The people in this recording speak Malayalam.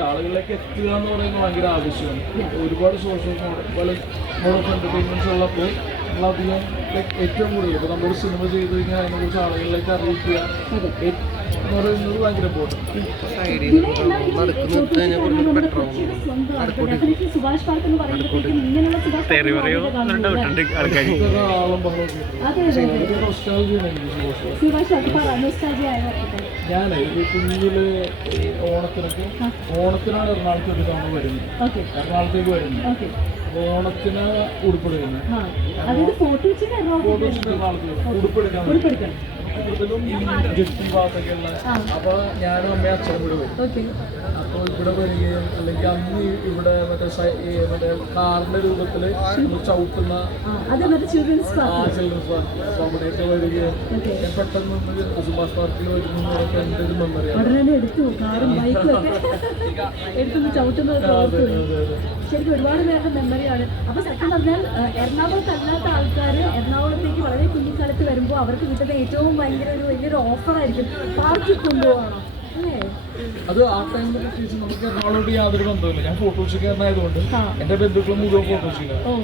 ആളുകളിലേക്ക് എത്തുക എന്ന് പറയുന്നത് ഭയങ്കര ആവശ്യമാണ്. ഒരുപാട് സോഷ്യൽ മോഡ് ഓഫ് എന്റർടൈൻമെന്റ്സ് ഉള്ളപ്പോൾ നമ്മളധികം ഏറ്റവും കൂടുതൽ ഇപ്പോൾ നമ്മളൊരു സിനിമ ചെയ്ത് കഴിഞ്ഞാൽ അതിനെക്കുറിച്ച് ആളുകളിലേക്ക് അറിയിക്കുക എന്ന് പറയുന്നത് ഭയങ്കര ഇമ്പോർട്ടൻറ്റ്. ഞാനേ ഈ കുഞ്ഞില് ഓണത്തിനാണ് എറണാകുളത്ത് ഒരു തവണ വരുന്നത്, എറണാകുളത്തേക്ക് വരുന്നത്. അപ്പോൾ ഓണത്തിന് ഉടുപ്പെടുക്കുന്നത് ഉടുപ്പെടുക്കാൻ കൂടുതലും ജെട്ടി ഭാഗത്തൊക്കെയുള്ള. അപ്പോൾ ഞാനും അമ്മയും അച്ഛനും കൂടെ വരും. അപ്പോൾ ഇവിടെ വരികയും അല്ലെങ്കിൽ അന്ന് ഇവിടെ മറ്റേ കാറിന്റെ രൂപത്തിൽ ചവിട്ടുന്ന ചിൽഡ്രൻസ് പാർക്ക്, അപ്പോൾ അവിടെയൊക്കെ വരികയും ഞാൻ പെട്ടെന്ന് സുഭാഷ് പാർക്കിൽ വരുന്നതൊക്കെ എൻ്റെ ഒരു മെമ്മറിയാണ്. ശരിക്കും ഒരുപാട് പേരുടെ മെമ്മറിയാണ്. അപ്പൊ സത്യം പറഞ്ഞാൽ എറണാകുളത്ത് അല്ലാത്ത ആൾക്കാർ എറണാകുളത്തേക്ക് വളരെ കുഞ്ഞിക്കാലത്ത് വരുമ്പോൾ അവർക്ക് കിട്ടുന്ന ഏറ്റവും ഭയങ്കര ഒരു വലിയൊരു ഓഫറായിരിക്കും പാർക്കിൽ കൊണ്ടുപോകണം അല്ലേ? അത് ആ ടൈമിൽ പ്രത്യേകിച്ച് നമുക്ക് എറണാകുളത്തോട് യാതൊരു ബന്ധമില്ല. ഞാൻ ഫോട്ടോഷൂട്ടുകാരനായതുകൊണ്ട് എൻ്റെ ബന്ധുക്കളും മുഴുവൻ ഫോട്ടോഷൂട്ടാണ്.